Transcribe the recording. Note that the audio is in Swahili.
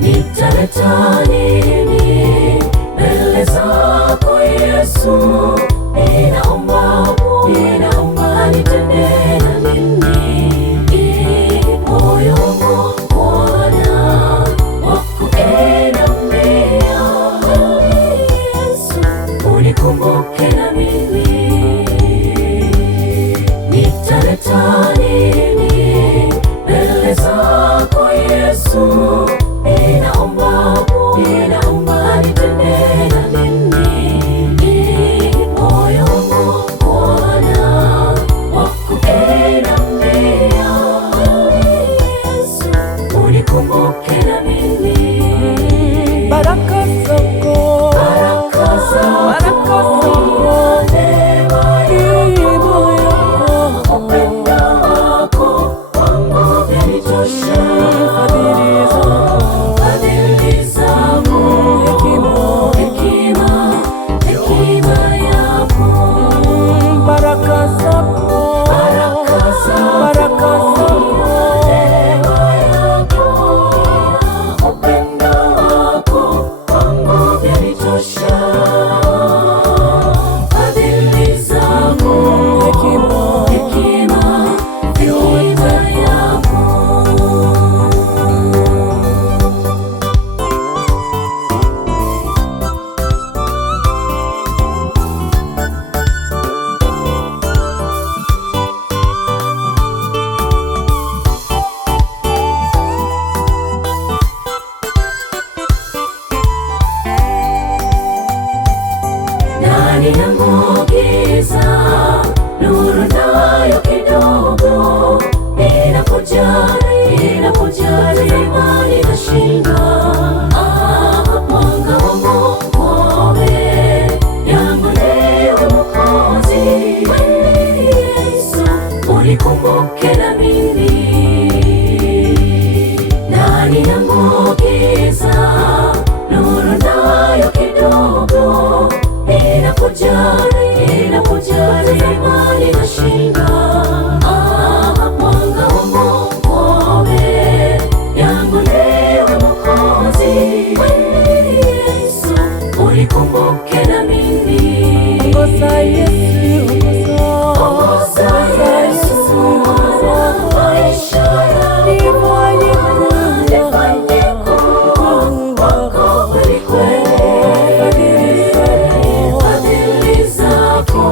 Nitaleta nini mbele zako Yesu? Ninaomba nitende na mimi, moyo wangu Bwana wakuinamia. Yesu, unikumbuke na mimi. Nitaleta nini mbele zako Yesu? Ninaomba nitende na mimi, moyo wangu Bwana wakuinamia. Yesu, unikumbuke na mimi. Baraka zako upendo wako kwangu vyanitosha. Fadhili zako, hekima yako. baraka zako Neema yako, upendo wako kwangu vyanitosha. Fadhili zako, hekima yako. Ndani yangu giza, nuru nayo kidogo. Ninapojali imani nashinda. Mwanga wangu ngome yangu, ndiwe Mwokozi. Yesu, unikumbuke na mimi. Ndani yangu giza, nuru nayo kidogo. Ninapojali imani nashinda. Mwanga wangu ngome yangu, ndiwe Mwokozi. Yesu, unikumbuke na mimi. ongoza Yesu, maisha yangu, nifanye kuwa wako kweli kweli. Fadhili zako